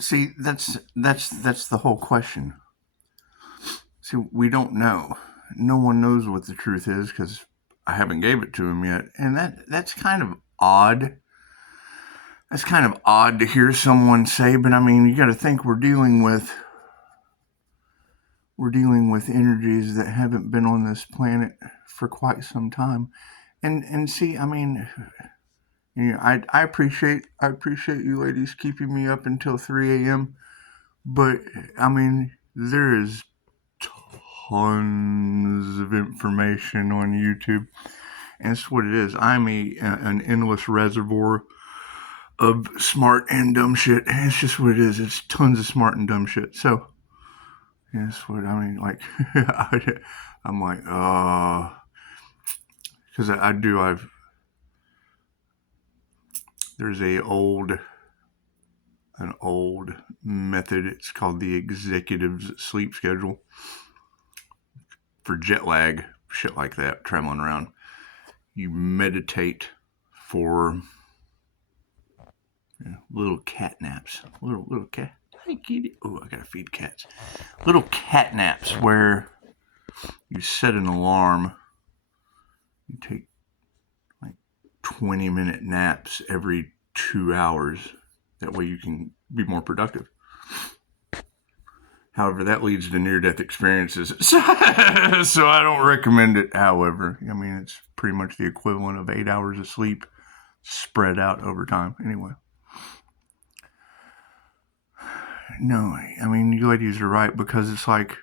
See, that's the whole question. See, we don't know. No one knows what the truth is because I haven't gave it to him yet, and that's kind of odd. That's kind of odd to hear someone say, but I mean, you got to think we're dealing with energies that haven't been on this planet for quite some time, and see, I mean, I appreciate you ladies keeping me up until 3 a.m. But I mean, there is tons of information on YouTube, and it's what it is. I'm an endless reservoir of smart and dumb shit. It's just what it is. It's tons of smart and dumb shit. So yeah, that's what I mean. Like, I'm like, because I do. There's an old method. It's called the executive's sleep schedule for jet lag, shit like that, traveling around. You meditate for little cat naps. Little cat. Hey, kitty. Oh, I gotta feed cats. Little cat naps where you set an alarm. You take like 20-minute naps every 2 hours. That way you can be more productive. However, that leads to near-death experiences. So I don't recommend it, however. I mean, it's pretty much the equivalent of 8 hours of sleep spread out over time. Anyway. No, I mean, you ladies are right, because it's like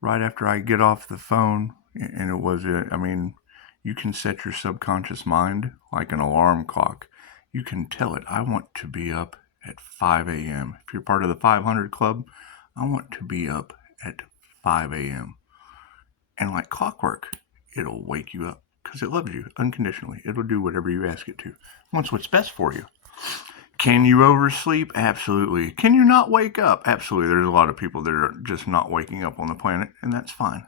right after I get off the phone, and I mean, you can set your subconscious mind like an alarm clock. You can tell it, I want to be up at 5 a.m. If you're part of the 500 Club, I want to be up at 5 a.m. And like clockwork, it'll wake you up because it loves you unconditionally. It'll do whatever you ask it to. It wants what's best for you. Can you oversleep? Absolutely. Can you not wake up? Absolutely. There's a lot of people that are just not waking up on the planet, and that's fine.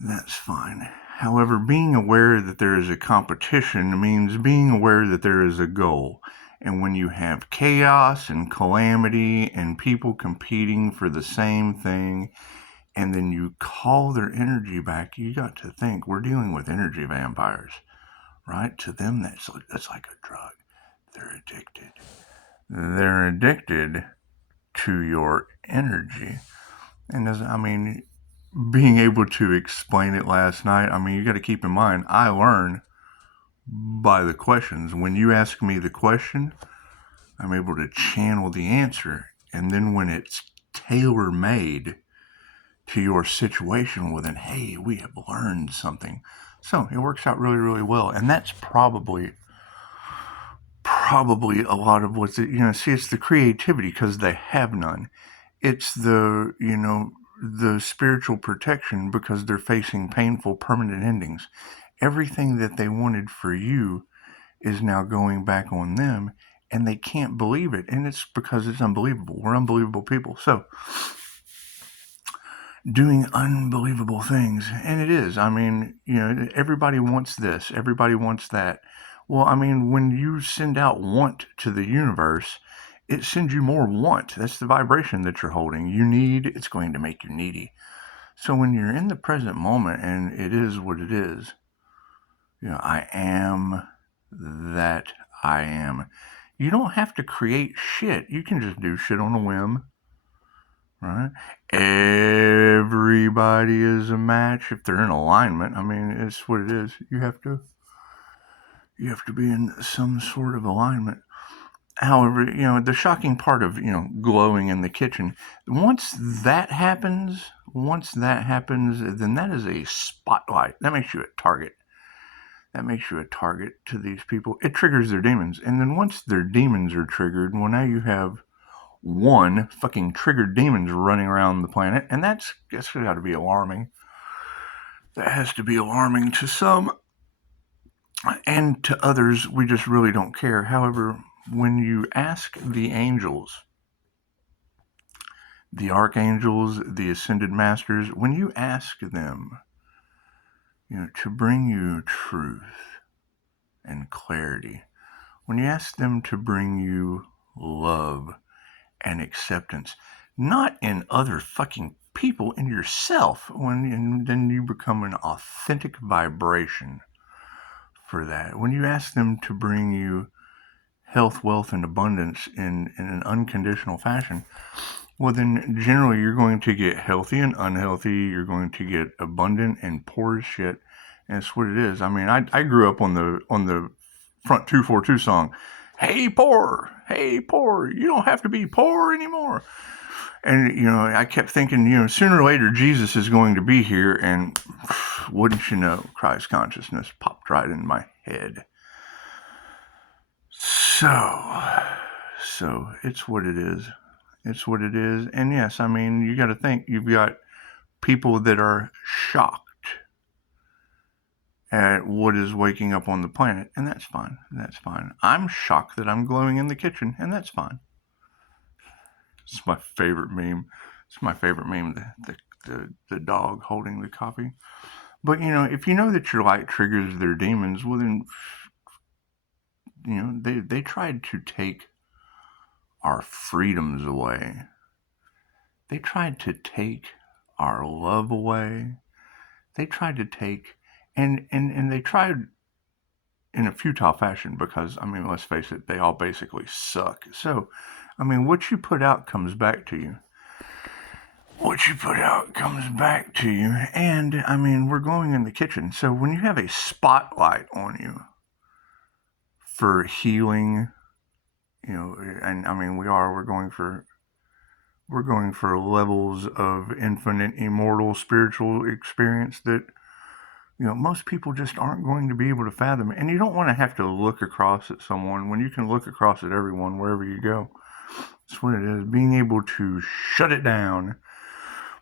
That's fine. However, being aware that there is a competition means being aware that there is a goal. And when you have chaos and calamity and people competing for the same thing, and then you call their energy back, you got to think we're dealing with energy vampires, right? To them, that's like a drug. They're addicted. They're addicted to your energy. And I mean, being able to explain it last night, I mean, you got to keep in mind, I learn by the questions. When you ask me the question, I'm able to channel the answer. And then when it's tailor made to your situation, well, then, hey, we have learned something. So it works out really, really well. And that's probably a lot of what's it, see, it's the creativity because they have none. It's the spiritual protection because they're facing painful permanent endings. Everything that they wanted for you is now going back on them, and they can't believe it. And it's because it's unbelievable. We're unbelievable people. So doing unbelievable things, and it is. I mean, everybody wants this, everybody wants that. Well, I mean, when you send out want to the universe, it sends you more want. That's the vibration that you're holding. You need, it's going to make you needy. So when you're in the present moment and it is what it is, I am that I am. You don't have to create shit. You can just do shit on a whim, right? Everybody is a match if they're in alignment. I mean, it's what it is. You have to be in some sort of alignment. However, the shocking part of, glowing in the kitchen, once that happens, then that is a spotlight. That makes you a target. To these people. It triggers their demons. And then once their demons are triggered, well, now you have one fucking triggered demons running around the planet. And that's got to be alarming. That has to be alarming to some. And to others, we just really don't care. However, when you ask the angels, the archangels, the ascended masters, when you ask them, to bring you truth and clarity, when you ask them to bring you love and acceptance, not in other fucking people, in yourself, and then you become an authentic vibration for that. When you ask them to bring you health, wealth, and abundance in an unconditional fashion, well, then generally you're going to get healthy and unhealthy. You're going to get abundant and poor as shit. And that's what it is. I mean, I grew up on the Front 242 song, hey poor, you don't have to be poor anymore. And, I kept thinking, sooner or later Jesus is going to be here, and wouldn't you know, Christ consciousness popped right in my head. So it's what it is. It's what it is. And yes, I mean, you got to think, you've got people that are shocked at what is waking up on the planet, and that's fine. That's fine. I'm shocked that I'm glowing in the kitchen, and that's fine. It's my favorite meme. It's my favorite meme, the dog holding the coffee. But, if you know that your light triggers their demons, well then, they tried to take our freedoms away. They tried to take our love away. They tried to take, and they tried in a futile fashion, because, I mean, let's face it, they all basically suck. So, I mean, what you put out comes back to you. What you put out comes back to you. And, I mean, we're glowing in the kitchen. So when you have a spotlight on you for healing, and I mean, we're going for levels of infinite, immortal, spiritual experience that, most people just aren't going to be able to fathom. And you don't want to have to look across at someone when you can look across at everyone wherever you go. That's what it is. Being able to shut it down.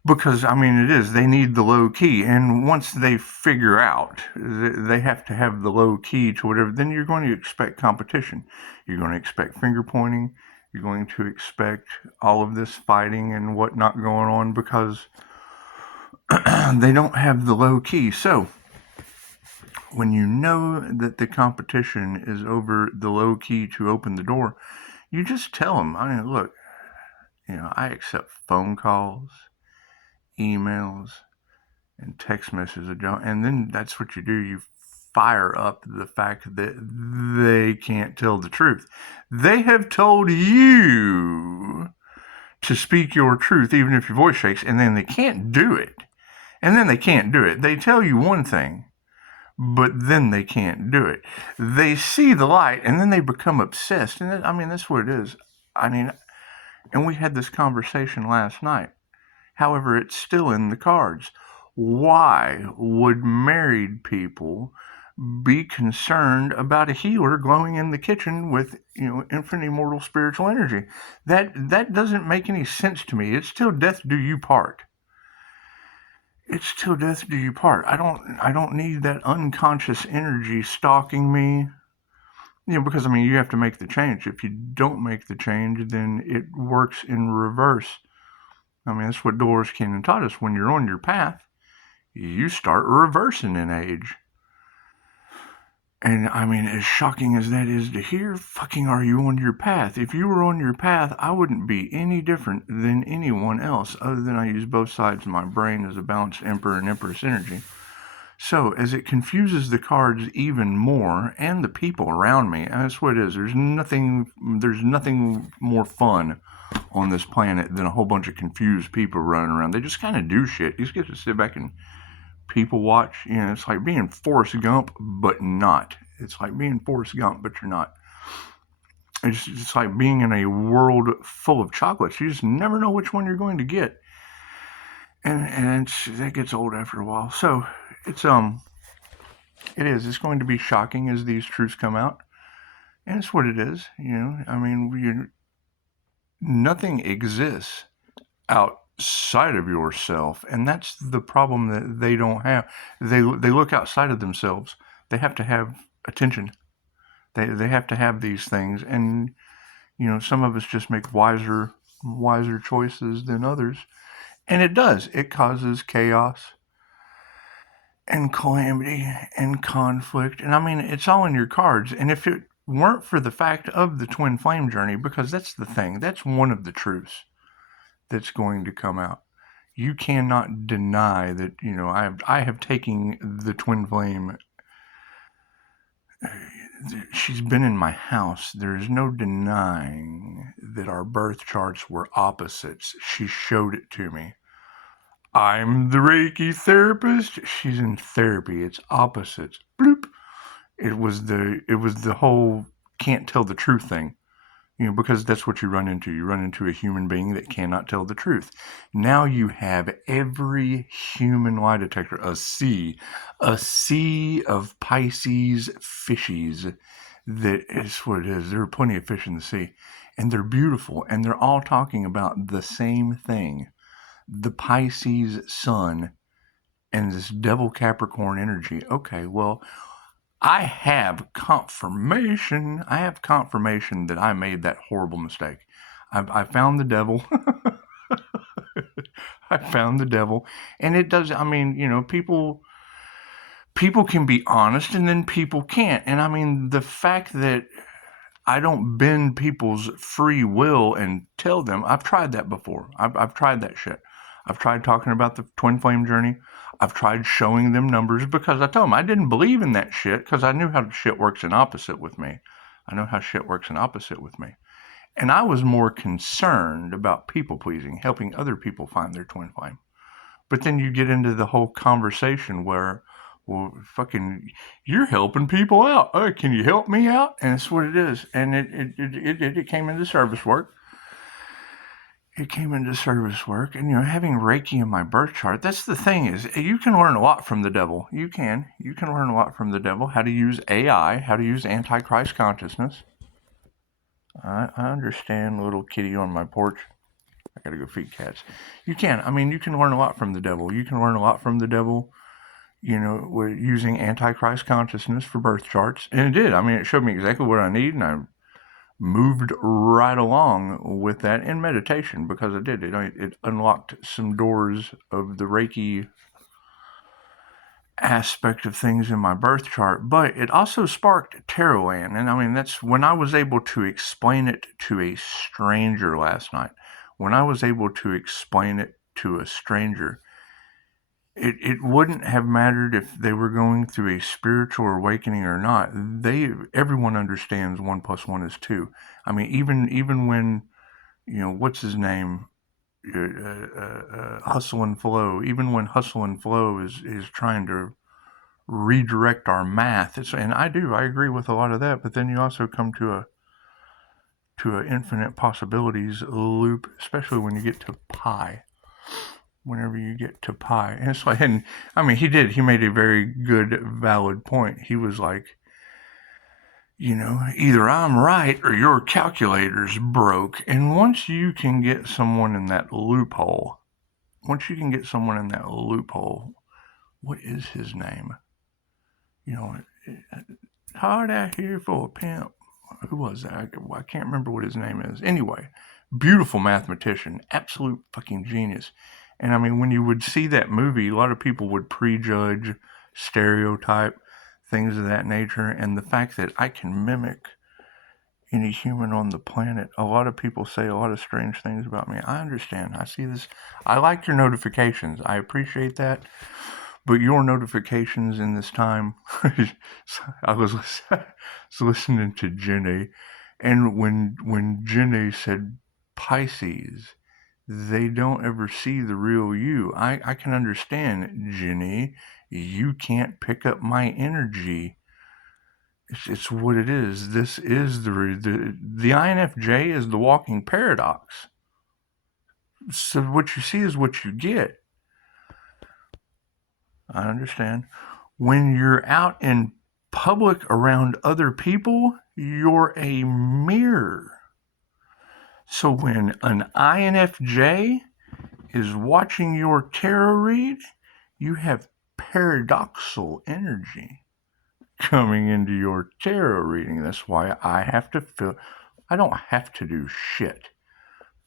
Because, I mean, it is. They need the low key. And once they figure out they have to have the low key to whatever, then you're going to expect competition. You're going to expect finger pointing. You're going to expect all of this fighting and whatnot going on, because they don't have the low key. So, when you know that the competition is over the low key to open the door, you just tell them, I mean, look, I accept phone calls, emails, and text messages, and then that's what you do. You fire up the fact that they can't tell the truth. They have told you to speak your truth, even if your voice shakes, and then they can't do it. They tell you one thing, but then they can't do it. They see the light, and then they become obsessed. And I mean, that's what it is. I mean, and we had this conversation last night. However, it's still in the cards. Why would married people be concerned about a healer glowing in the kitchen with, infinite immortal spiritual energy? That doesn't make any sense to me. It's till death do you part. It's till death do you part. I don't need that unconscious energy stalking me. Because, I mean, you have to make the change. If you don't make the change, then it works in reverse. I mean, that's what Dolores Cannon taught us. When you're on your path, you start reversing in age. And, I mean, as shocking as that is to hear, fucking are you on your path? If you were on your path, I wouldn't be any different than anyone else, other than I use both sides of my brain as a balanced emperor and empress energy. So, as it confuses the cards even more, and the people around me, and that's what it is. There's nothing more fun on this planet than a whole bunch of confused people running around. They just kind of do shit. You just get to sit back and people watch. It's like being Forrest Gump, but not. It's like being Forrest Gump, but you're not. It's like being in a world full of chocolates. You just never know which one you're going to get. And that gets old after a while. So, it's going to be shocking as these truths come out. And it's what it is, I mean, nothing exists outside of yourself, and that's the problem that they don't have. They look outside of themselves. They have to have attention. They have to have these things, and some of us just make wiser choices than others, and it causes chaos and calamity and conflict. And I mean, it's all in your cards. And if weren't for the fact of the twin flame journey, because that's the thing. That's one of the truths that's going to come out. You cannot deny that, I have taken the twin flame. She's been in my house. There's no denying that our birth charts were opposites. She showed it to me. I'm the Reiki therapist. She's in therapy. It's opposites. Bloop. It was the whole can't tell the truth thing. Because that's what you run into. You run into a human being that cannot tell the truth. Now you have every human lie detector, a sea of Pisces fishies. That is what it is. There are plenty of fish in the sea, and they're beautiful, and they're all talking about the same thing. The Pisces sun and this devil Capricorn energy. Okay, well, I have confirmation. That I made that horrible mistake. I found the devil. I found the devil. And it does, people can be honest and then people can't. And the fact that I don't bend people's free will and tell them, I've tried that before. I've tried that shit. I've tried talking about the twin flame journey. I've tried showing them numbers because I told them I didn't believe in that shit because I knew how shit works in opposite with me. I know how shit works in opposite with me. And I was more concerned about people pleasing, helping other people find their twin flame. But then you get into the whole conversation where, well, fucking, you're helping people out. Oh, can you help me out? And it's what it is. And it came into service work. And, having Reiki in my birth chart, that's the thing is, you can learn a lot from the devil. You can learn a lot from the devil, how to use AI, how to use Antichrist consciousness. I understand, little kitty on my porch. I gotta go feed cats. You can learn a lot from the devil. You can learn a lot from the devil, using Antichrist consciousness for birth charts. And it did. It showed me exactly what I need, and I moved right along with that in meditation because it did. It unlocked some doors of the Reiki aspect of things in my birth chart, but it also sparked Tarotland. And that's when I was able to explain it to a stranger last night. When I was able to explain it to a stranger, it wouldn't have mattered if they were going through a spiritual awakening or not. Everyone understands 1 + 1 is 2. Even when, what's his name, Hustle and Flow. Even when Hustle and Flow is trying to redirect our math, and I agree with a lot of that. But then you also come to a infinite possibilities loop, especially when you get to pi. Whenever you get to pi. And it's like, he made a very good, valid point. He was like, either I'm right or your calculator's broke. And once you can get someone in that loophole, what is his name? Hard out here for a pimp. Who was that? I can't remember what his name is. Anyway, beautiful mathematician, absolute fucking genius. And when you would see that movie, a lot of people would prejudge, stereotype, things of that nature. And the fact that I can mimic any human on the planet, a lot of people say a lot of strange things about me. I understand. I see this. I like your notifications. I appreciate that. But your notifications in this time, I was listening to Jenny, and when Jenny said Pisces, they don't ever see the real you. I can understand, Jenny. You can't pick up my energy. It's what it is. This is the INFJ is the walking paradox. So what you see is what you get. I understand. When you're out in public around other people, you're a mirror. So when an INFJ is watching your tarot read, you have paradoxal energy coming into your tarot reading. That's why I don't have to do shit.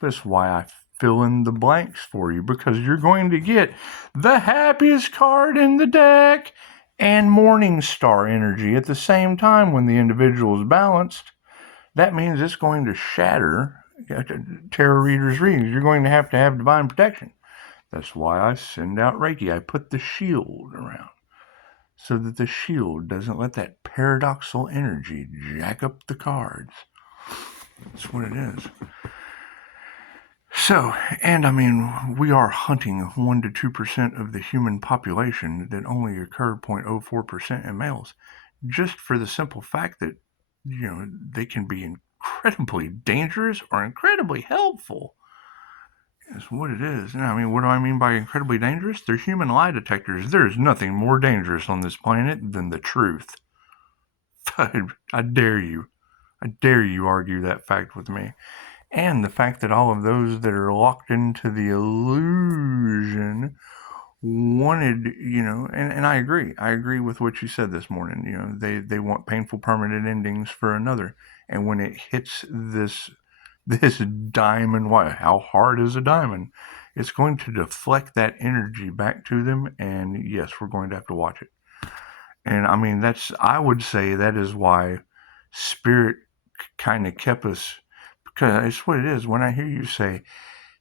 That's why I fill in the blanks for you, because you're going to get the happiest card in the deck and morning star energy at the same time when the individual is balanced, that means it's going to shatter tarot readers' readings. You're going to have divine protection. That's why I send out Reiki. I put the shield around so that the shield doesn't let that paradoxical energy jack up the cards. That's what it is. So, and I mean, we are hunting 1 to 2% of the human population that only occur 0.04% in males, just for the simple fact that, they can be incredibly dangerous or incredibly helpful. Is what it is. And I mean, what do I mean by incredibly dangerous? They're human lie detectors. There is nothing more dangerous on this planet than the truth. I dare you. I dare you argue that fact with me. And the fact that all of those that are locked into the illusion wanted, and I agree. I agree with what you said this morning. They want painful permanent endings for another. And when it hits this diamond, how hard is a diamond? It's going to deflect that energy back to them. And yes, we're going to have to watch it. And I mean, I would say that is why Spirit kind of kept us, because it's what it is. When I hear you say,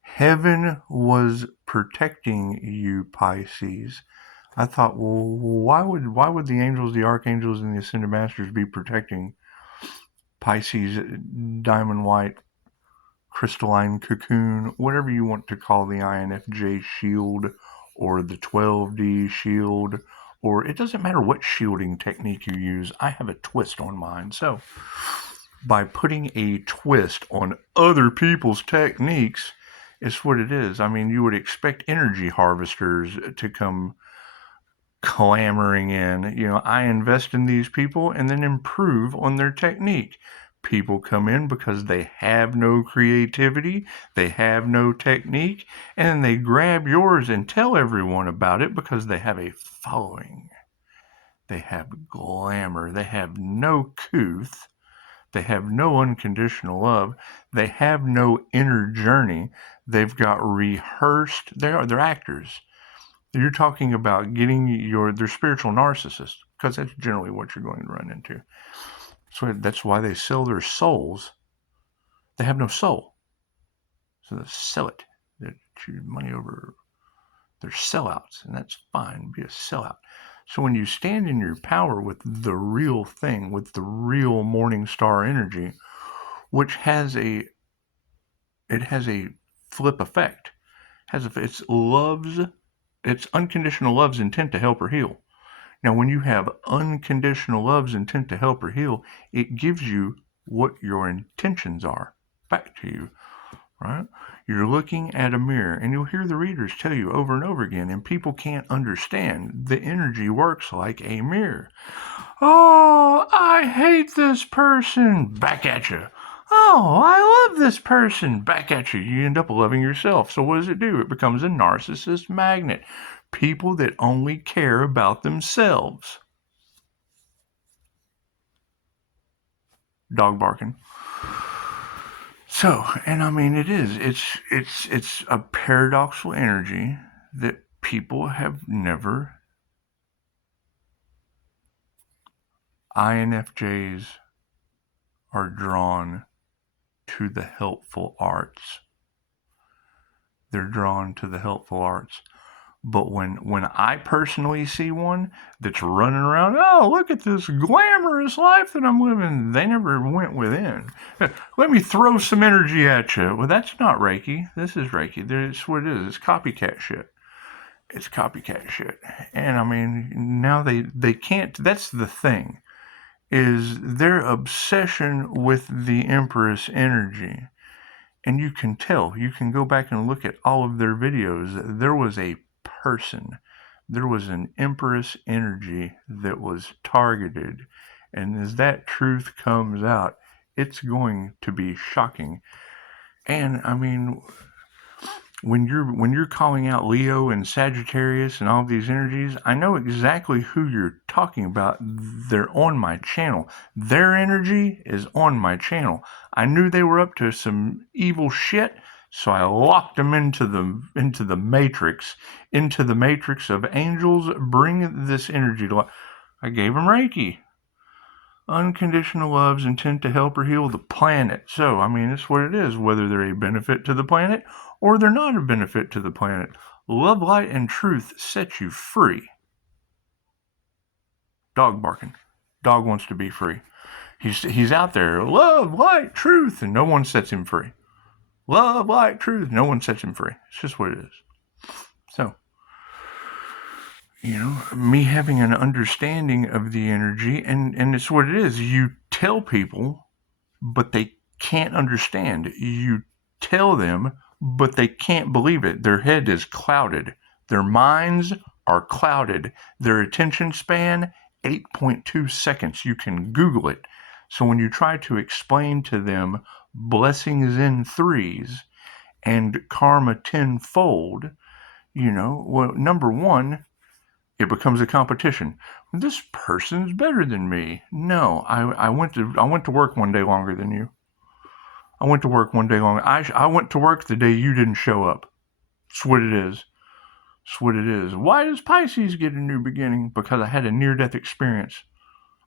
heaven was protecting you, Pisces, I thought, well, why would the angels, the archangels, and the ascended masters be protecting Pisces, diamond white, crystalline cocoon, whatever you want to call the INFJ shield, or the 12D shield, or it doesn't matter what shielding technique you use. I have a twist on mine. So by putting a twist on other people's techniques, it's what it is. I mean, you would expect energy harvesters to come clamoring in. I invest in these people and then improve on their technique. People come in because they have no creativity, they have no technique, and they grab yours and tell everyone about it because they have a following. They have glamour. They have no couth. They have no unconditional love. They have no inner journey. They've got rehearsed. They're actors. You're talking about getting their spiritual narcissist, because that's generally what you're going to run into. So that's why they sell their souls. They have no soul. So they sell it. They choose money over. They're sellouts, and that's fine. Be a sellout. So when you stand in your power with the real thing, with the real morning star energy, which has a flip effect, it's unconditional love's intent to help or heal. Now, when you have unconditional love's intent to help or heal, it gives you what your intentions are back to you, right? You're looking at a mirror, and you'll hear the readers tell you over and over again, and people can't understand. The energy works like a mirror. Oh, I hate this person. Back at you. Oh, I love this person. Back at you. You end up loving yourself. So what does it do? It becomes a narcissist magnet. People that only care about themselves. Dog barking. So, and I mean, it's a paradoxical energy that people have never. INFJs are drawn to the helpful arts. They're drawn to the helpful arts. But when I personally see one that's running around, oh, look at this glamorous life that I'm living, they never went within. Let me throw some energy at you. Well, that's not Reiki. This is Reiki. That's what it is. It's copycat shit. It's copycat shit. And I mean, now they can't, that's the thing, is their obsession with the Empress energy. And you can tell, you can go back and look at all of their videos. There was a person, there was an Empress energy that was targeted. And as that truth comes out, it's going to be shocking. And I mean, when you're calling out Leo and Sagittarius and all these energies, I know exactly who you're talking about. They're on my channel. Their energy is on my channel. I knew they were up to some evil shit, so I locked them into the matrix of angels. Bring this energy to life. I gave them Reiki. Unconditional love's intent to help or heal the planet. So, I mean, it's what it is, whether they're a benefit to the planet or they're not a benefit to the planet. Love, light, and truth set you free. Dog barking. Dog wants to be free. He's out there. Love, light, truth, and no one sets him free. Love, light, truth. No one sets him free. It's just what it is. So, me having an understanding of the energy, and it's what it is. You tell people, but they can't understand. You tell them, but they can't believe it. Their head is clouded. Their minds are clouded. Their attention span, 8.2 seconds. You can Google it. So when you try to explain to them blessings in threes and karma tenfold, well, number one, it becomes a competition. This person's better than me. No, I went to work one day longer than you. I went to work one day longer. I went to work the day you didn't show up. That's what it is. That's what it is. Why does Pisces get a new beginning? Because I had a near-death experience.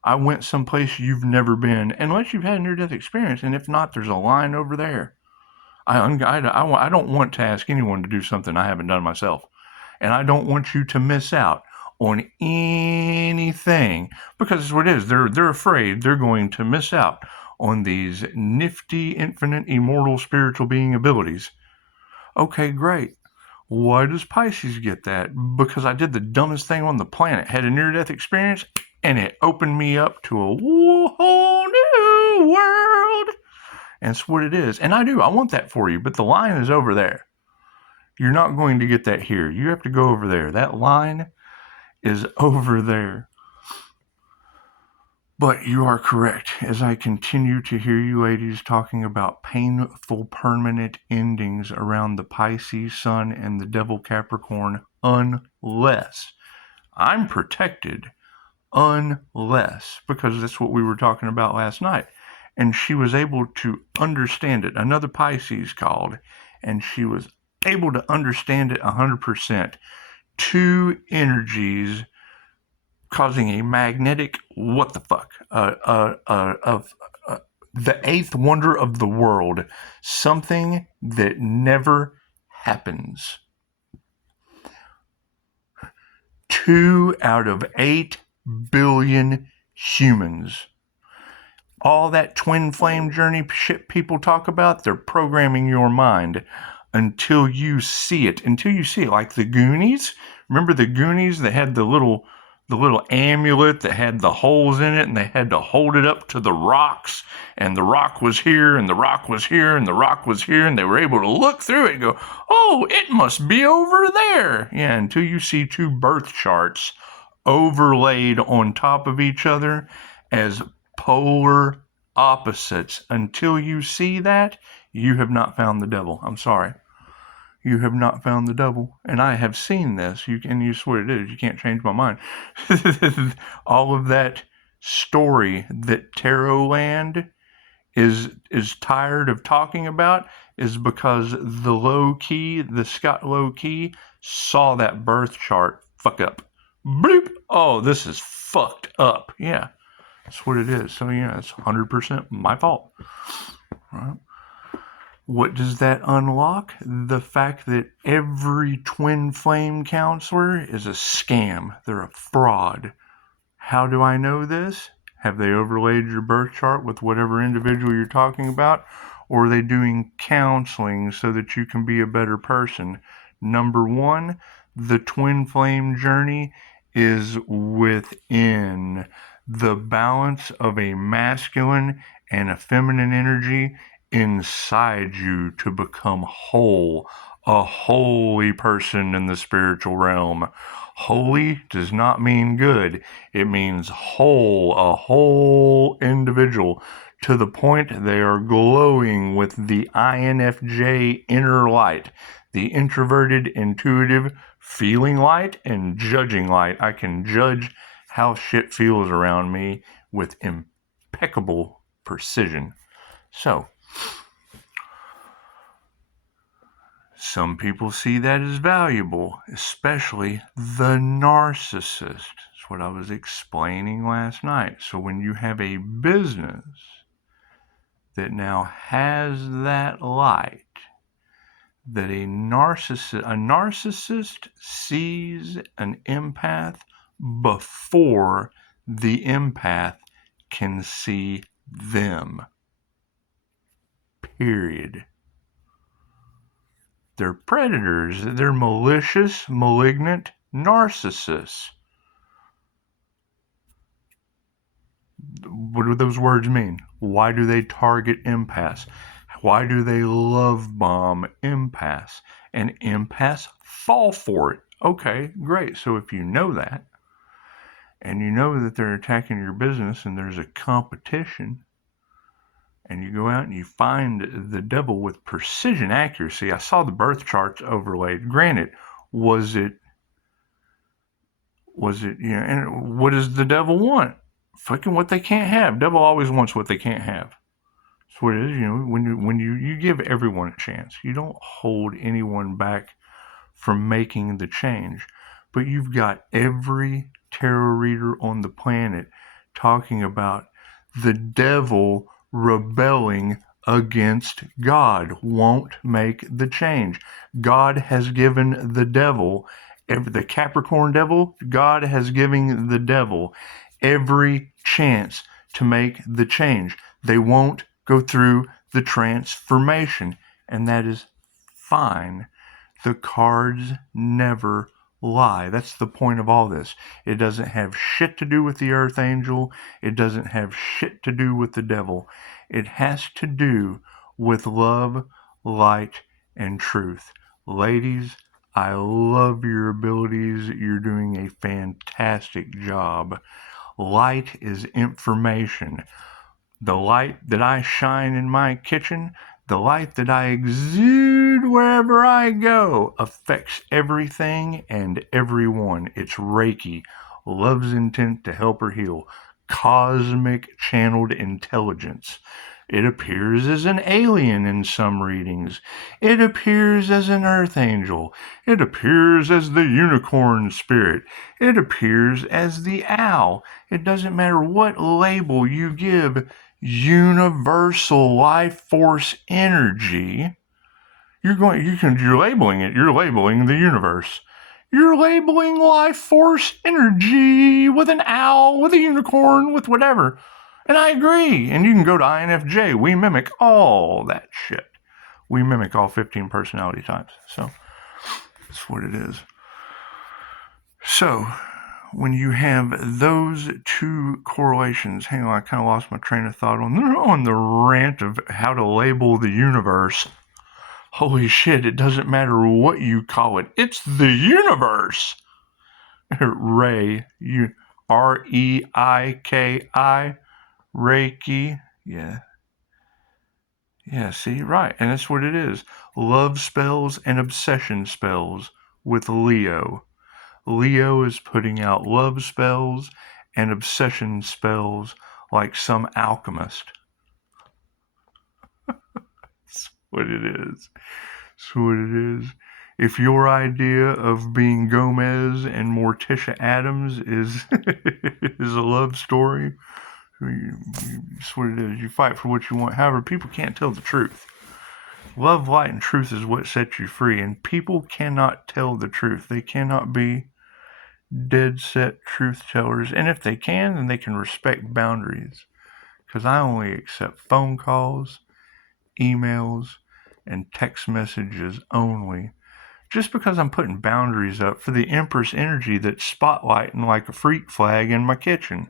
I went someplace you've never been, unless you've had a near-death experience, and if not, there's a line over there. I don't want to ask anyone to do something I haven't done myself, and I don't want you to miss out on anything, because it's what it is. They're afraid they're going to miss out on these nifty, infinite, immortal, spiritual being abilities. Okay, great. Why does Pisces get that? Because I did the dumbest thing on the planet, had a near-death experience, and it opened me up to a whole new world. And it's what it is. And I want that for you, but the line is over there. You're not going to get that here. You have to go over there. That line is over there. But you are correct. As I continue to hear you ladies talking about painful permanent endings around the Pisces Sun and the Devil Capricorn, unless I'm protected, because that's what we were talking about last night. And she was able to understand it. Another Pisces called, and she was able to understand it 100%. Two energies causing a magnetic what the fuck, the eighth wonder of the world, something that never happens. 2 out of 8 billion humans. All that twin flame journey shit people talk about, they're programming your mind until you see it. Like the Goonies. Remember the Goonies that had the little amulet that had the holes in it, and they had to hold it up to the rocks, and the rock was here, and the rock was here, and the rock was here, and they were able to look through it and go, oh, it must be over there. Yeah, until you see two birth charts overlaid on top of each other as polar opposites. Until you see that, you have not found the devil. I'm sorry. You have not found the devil. And I have seen this. You swear it is. You can't change my mind. All of that story that Tarot Land is tired of talking about is because the Scott Low Key saw that birth chart fuck up. Bloop. Oh, this is fucked up. Yeah, that's what it is. So yeah, it's 100% my fault. Right? What does that unlock? The fact that every twin flame counselor is a scam. They're a fraud. How do I know this? Have they overlaid your birth chart with whatever individual you're talking about? Or are they doing counseling so that you can be a better person? Number one, the twin flame journey is within. The balance of a masculine and a feminine energy inside you to become whole, a holy person in the spiritual realm. Holy does not mean good. It means whole, a whole individual, to the point they are glowing with the INFJ inner light, the introverted, intuitive, feeling light, and judging light. I can judge how shit feels around me with impeccable precision. So, some people see that as valuable, especially the narcissist. That's what I was explaining last night. So when you have a business that now has that light, that a narcissist sees an empath before the empath can see them. Period. They're predators. They're malicious, malignant narcissists. What do those words mean? Why do they target empaths? Why do they love bomb empaths? And empaths fall for it. Okay, great. So if you know that, and you know that they're attacking your business and there's a competition, and you go out and you find the devil with precision accuracy. I saw the birth charts overlaid. Granted, was it, and what does the devil want? Fucking what they can't have. Devil always wants what they can't have. That's what it is. When you give everyone a chance. You don't hold anyone back from making the change. But you've got every tarot reader on the planet talking about the devil rebelling against God, won't make the change. God has given the devil, the Capricorn devil, God has given the devil every chance to make the change. They won't go through the transformation, and that is fine. The cards never lie. That's the point of all this. It doesn't have shit to do with the earth angel. It doesn't have shit to do with the devil. It has to do with love, light, and truth. Ladies, I love your abilities. You're doing a fantastic job. Light is information. The light that I shine in my kitchen, the light that I exude wherever I go, affects everything and everyone. It's Reiki, love's intent to help or heal, cosmic channeled intelligence. It appears as an alien in some readings. It appears as an earth angel. It appears as the unicorn spirit. It appears as the owl. It doesn't matter what label you give universal life force energy. You're labeling it. You're labeling the universe. You're labeling life force energy with an owl, with a unicorn, with whatever. And I agree. And you can go to INFJ. We mimic all that shit. We mimic all 15 personality types. So that's what it is. So when you have those two correlations, hang on, I kind of lost my train of thought on the rant of how to label the universe. Holy shit, it doesn't matter what you call it. It's the universe. Ray, R-E-I-K-I, Reiki. Yeah. Yeah, see, right. And that's what it is. Love spells and obsession spells with Leo. Leo is putting out love spells and obsession spells like some alchemist. That's what it is. That's what it is. If your idea of being Gomez and Morticia Adams is is a love story, that's what it is. You fight for what you want. However, people can't tell the truth. Love, light, and truth is what sets you free, and people cannot tell the truth. They cannot be dead set truth tellers, and if they can, then they can respect boundaries, because I only accept phone calls, emails, and text messages only, just because I'm putting boundaries up for the Empress energy that's spotlighting like a freak flag in my kitchen.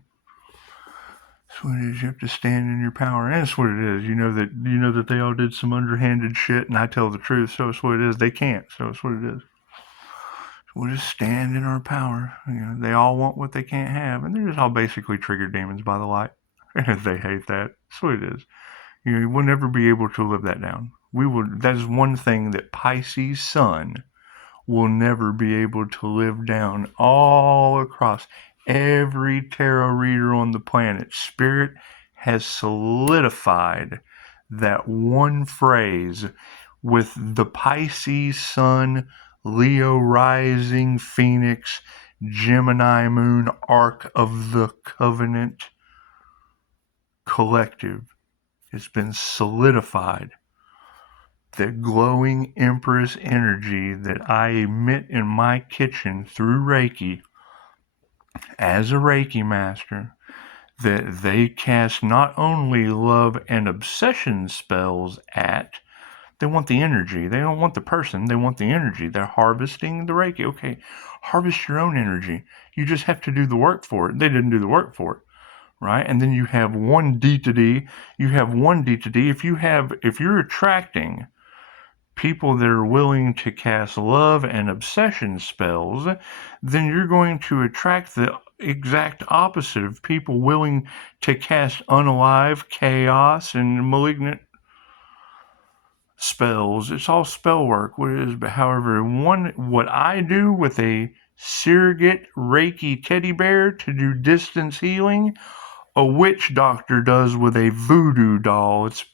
That's what it is. You have to stand in your power, and that's what it is. You know that they all did some underhanded shit, and I tell the truth, so it's what it is. They can't, so it's what it is. We'll just stand in our power. They all want what they can't have, and they're just all basically trigger demons by the light. They hate that. That's what it is. We'll never be able to live that down. That is one thing that Pisces Sun will never be able to live down all across every tarot reader on the planet. Spirit has solidified that one phrase with the Pisces Sun, Leo rising, Phoenix, Gemini moon arc of the Covenant Collective. It's been solidified. The glowing Empress energy that I emit in my kitchen through Reiki as a Reiki master, that they cast not only love and obsession spells at, they want the energy. They don't want the person. They want the energy. They're harvesting the Reiki. Okay, harvest your own energy. You just have to do the work for it. They didn't do the work for it, right? And then you have one deity. You have one deity. If you're attracting people that are willing to cast love and obsession spells, then you're going to attract the exact opposite of people willing to cast unalive, chaos, and malignant spells. It's all spell work, what it is. But however, what I do with a surrogate Reiki teddy bear to do distance healing, a witch doctor does with a voodoo doll. It's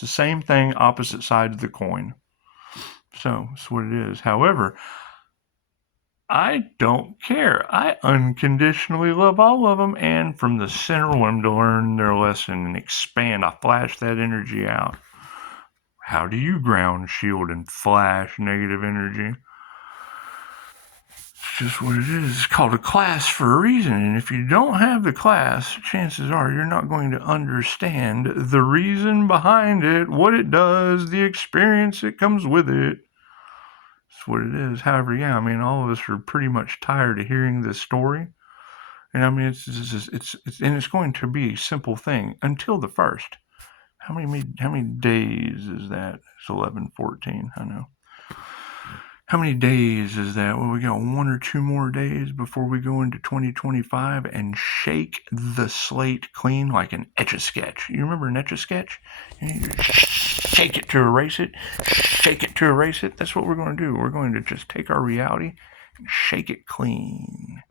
the same thing, opposite side of the coin. So that's what it is. However, I don't care. I unconditionally love all of them, and from the center want them to learn their lesson and expand. I flash that energy out. How do you ground, shield, and flash negative energy? It's just what it is. It's called a class for a reason, and if you don't have the class, chances are you're not going to understand the reason behind it, what it does, the experience that comes with it. That's what it is. However, yeah, I mean, all of us are pretty much tired of hearing this story. And I mean, it's going to be a simple thing until the first. How many days is that? It's 11/14. I know. How many days is that? Well, we got 1 or 2 more days before we go into 2025 and shake the slate clean like an Etch-a-Sketch. You remember an Etch-a-Sketch? Shake it to erase it. Shake it to erase it. That's what we're going to do. We're going to just take our reality and shake it clean.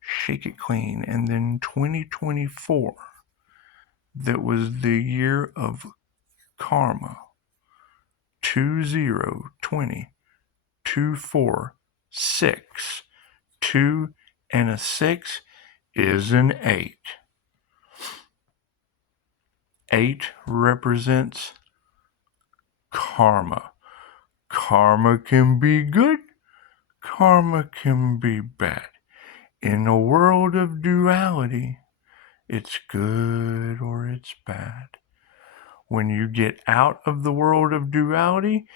Shake it clean. And then 2024, that was the year of karma. 2020. 2, 4, 6. 2 and a 6 is an 8. 8 represents karma. Karma can be good. Karma can be bad. In a world of duality, it's good or it's bad. When you get out of the world of duality,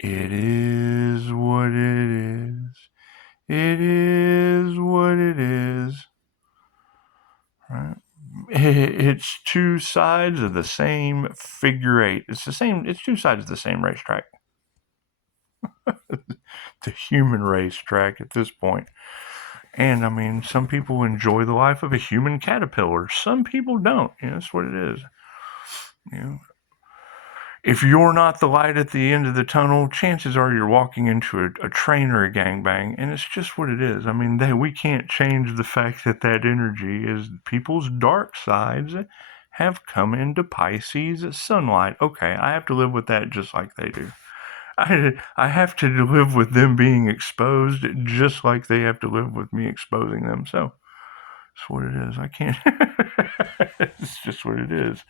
it is what it is. It is what it is. Right? It's two sides of the same figure eight. It's two sides of the same racetrack. The human racetrack at this point. And I mean, some people enjoy the life of a human caterpillar. Some people don't. That's what it is. If you're not the light at the end of the tunnel, chances are you're walking into a train or a gangbang, and it's just what it is. I mean, we can't change the fact that energy is people's dark sides have come into Pisces sunlight. Okay, I have to live with that just like they do. I have to live with them being exposed just like they have to live with me exposing them. So it's what it is. I can't. It's just what it is.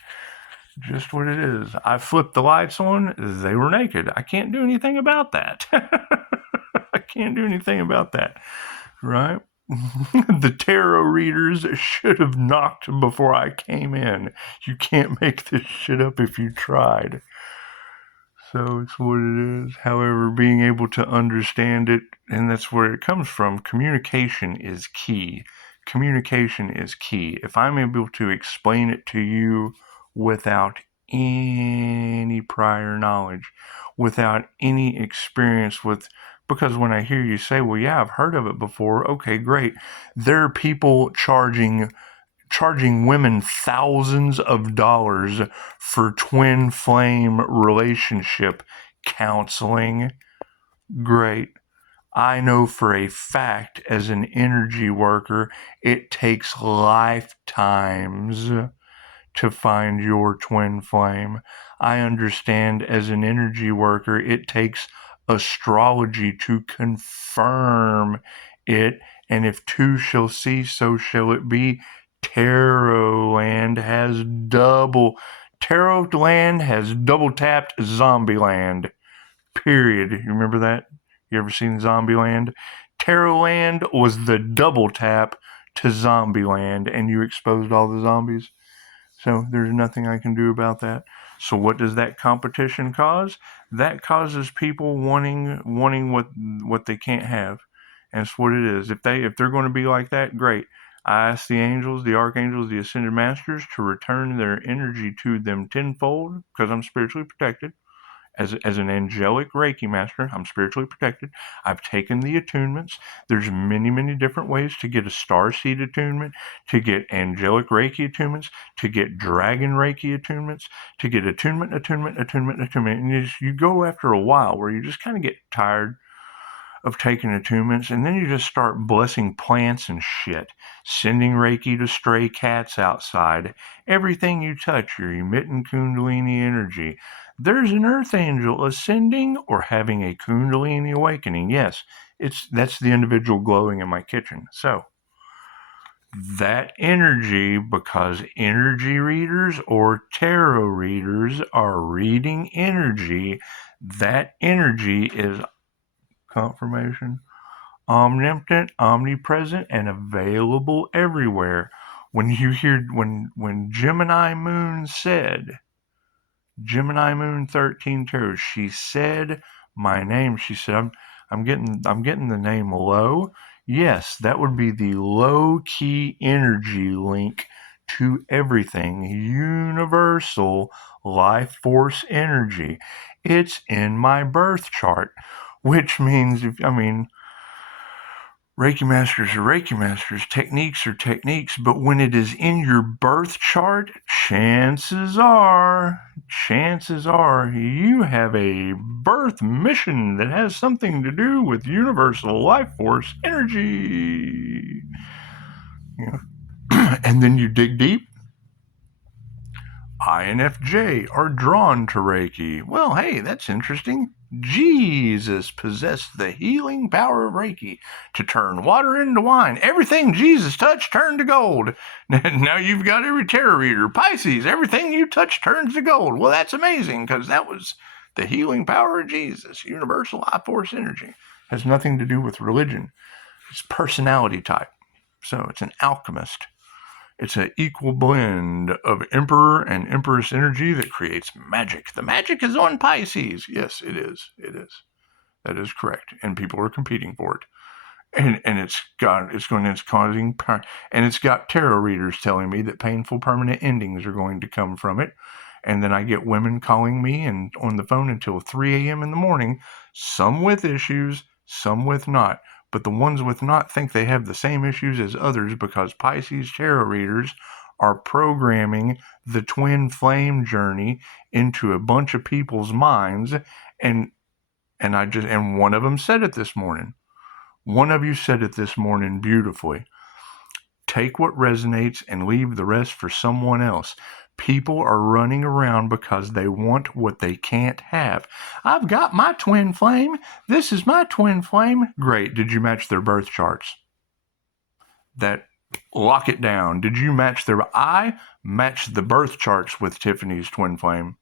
Just what it is. I flipped the lights on. They were naked. I can't do anything about that. I can't do anything about that. Right? The tarot readers should have knocked before I came in. You can't make this shit up if you tried. So it's what it is. However, being able to understand it, and that's where it comes from, communication is key. Communication is key. If I'm able to explain it to you without any prior knowledge, without any experience with, because when I hear you say, well, yeah, I've heard of it before. Okay, great. There are people charging women thousands of dollars for twin flame relationship counseling. Great. I know for a fact as an energy worker, it takes lifetimes to find your twin flame. I understand as an energy worker, it takes astrology to confirm it, And if two shall see, so shall it be. Tarot land has double tapped Zombie Land. Period. You remember that? You ever seen Zombie Land? Tarot Land was the double tap to Zombie Land, and you exposed all the zombies. So there's nothing I can do about that. So what does that competition cause? That causes people wanting what they can't have. And it's what it is. If they're going to be like that, great. I ask the angels, the archangels, the ascended masters to return their energy to them tenfold, because I'm spiritually protected. As an angelic Reiki master, I'm spiritually protected. I've taken the attunements. There's many, many different ways to get a starseed attunement, to get angelic Reiki attunements, to get dragon Reiki attunements, to get attunement. And you go after a while where you just kind of get tired of taking attunements, and then you just start blessing plants and shit, sending Reiki to stray cats outside. Everything you touch, you're emitting Kundalini energy. There's an earth angel ascending or having a Kundalini awakening. Yes, that's the individual glowing in my kitchen. So that energy, because energy readers or tarot readers are reading energy, that energy is confirmation, omnipotent, omnipresent, and available everywhere. When you hear when Gemini Moon 13 tarot, she said my name. She said, I'm getting the name low. Yes, that would be the low key energy link to everything. Universal life force energy. It's in my birth chart, which means Reiki masters are Reiki masters, techniques are techniques, but when it is in your birth chart, chances are you have a birth mission that has something to do with universal life force energy. And then you dig deep. INFJ are drawn to Reiki. Well, hey, that's interesting. Jesus possessed the healing power of Reiki to turn water into wine. Everything Jesus touched turned to gold. Now you've got every tarot reader. Pisces, everything you touch turns to gold. Well, that's amazing, because that was the healing power of Jesus. Universal life force energy. Has nothing to do with religion. It's personality type. So it's an alchemist. It's an equal blend of Emperor and Empress energy that creates magic. The magic is on Pisces. Yes, it is. It is. That is correct. And people are competing for it. And it's got tarot readers telling me that painful permanent endings are going to come from it. And then I get women calling me and on the phone until 3 a.m. in the morning, some with issues, some with not. But the ones with not think they have the same issues as others, because Pisces tarot readers are programming the twin flame journey into a bunch of people's minds. And one of them said it this morning. One of you said it this morning beautifully. Take what resonates and leave the rest for someone else. People are running around because they want what they can't have. I've got my twin flame. This is my twin flame. Great. Did you match their birth charts? Lock it down. Did you match I matched the birth charts with Tiffany's twin flame.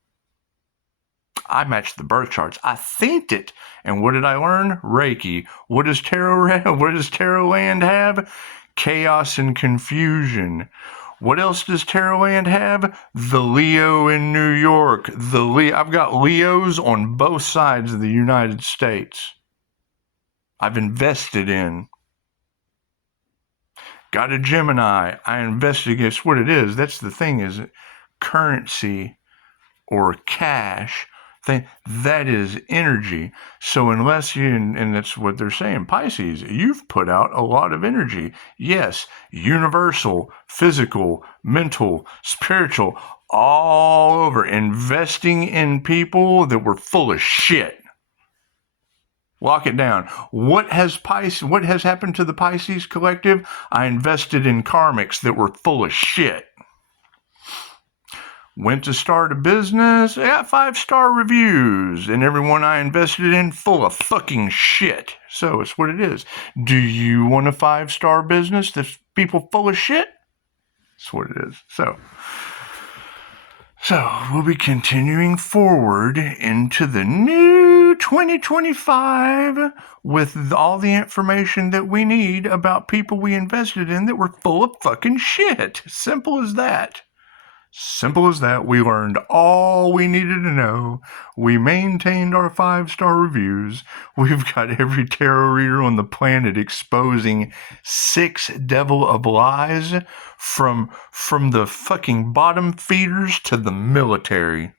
I matched the birth charts. I synced it. And what did I learn? Reiki. What does Tarot Land have? Chaos and confusion. What else does Tarot Land have? The Leo in New York. I've got Leos on both sides of the United States. I've invested in. Got a Gemini. I invested. Guess what it is? That's the thing, is currency or cash. That is energy. So unless and that's what they're saying, Pisces, you've put out a lot of energy. Yes, universal, physical, mental, spiritual, all over, investing in people that were full of shit. Lock it down. What has happened to the Pisces collective? I invested in karmics that were full of shit. Went to start a business, I got 5-star reviews, and everyone I invested in full of fucking shit. So it's what it is. Do you want a 5-star business that's people full of shit? That's what it is. So we'll be continuing forward into the new 2025 with all the information that we need about people we invested in that were full of fucking shit. Simple as that. Simple as that. We learned all we needed to know. We maintained our 5-star reviews. We've got every tarot reader on the planet exposing 6 devil of lies from the fucking bottom feeders to the military.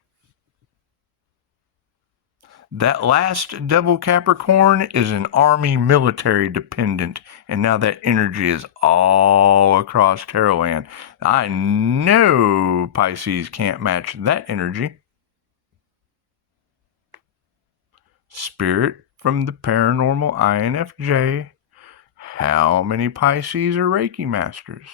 That last devil Capricorn is an army military dependent, and now that energy is all across tarot land. I know Pisces can't match that energy. Spirit from the paranormal INFJ. How many Pisces are Reiki masters?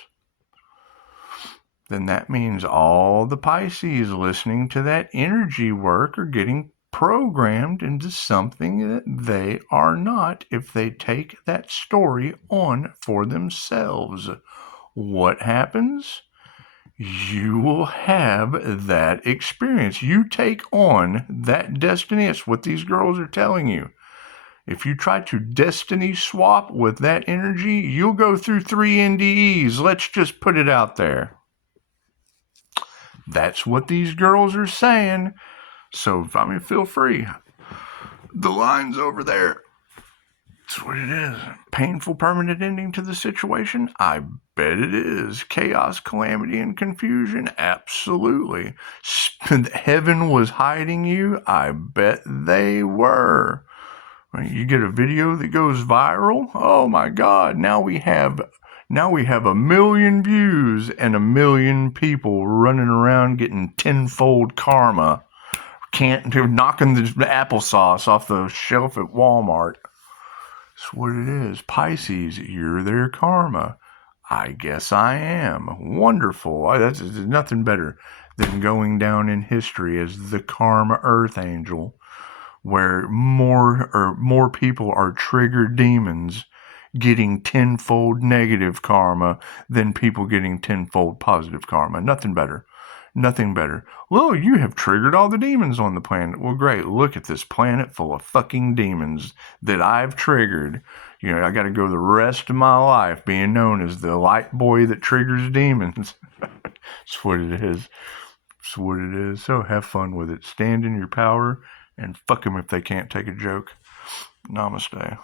Then that means all the Pisces listening to that energy work are getting programmed into something that they are not if they take that story on for themselves. What happens? You will have that experience. You take on that destiny. It's what these girls are telling you. If you try to destiny swap with that energy, you'll go through 3 NDEs. Let's just put it out there. That's what these girls are saying. So, feel free. The line's over there. That's what it is. Painful permanent ending to the situation? I bet it is. Chaos, calamity, and confusion? Absolutely. Heaven was hiding you? I bet they were. You get a video that goes viral? Oh my God, now we have 1 million views and 1 million people running around getting tenfold karma. They're knocking the applesauce off the shelf at Walmart. That's what it is. Pisces, you're their karma. I guess I am. Wonderful. That's nothing better than going down in history as the karma earth angel, where more people are triggered demons getting tenfold negative karma than people getting tenfold positive karma. Nothing better. Nothing better. Well, you have triggered all the demons on the planet. Well, great. Look at this planet full of fucking demons that I've triggered. I got to go the rest of my life being known as the light boy that triggers demons. That's what it is. That's what it is. So have fun with it. Stand in your power and fuck them if they can't take a joke. Namaste.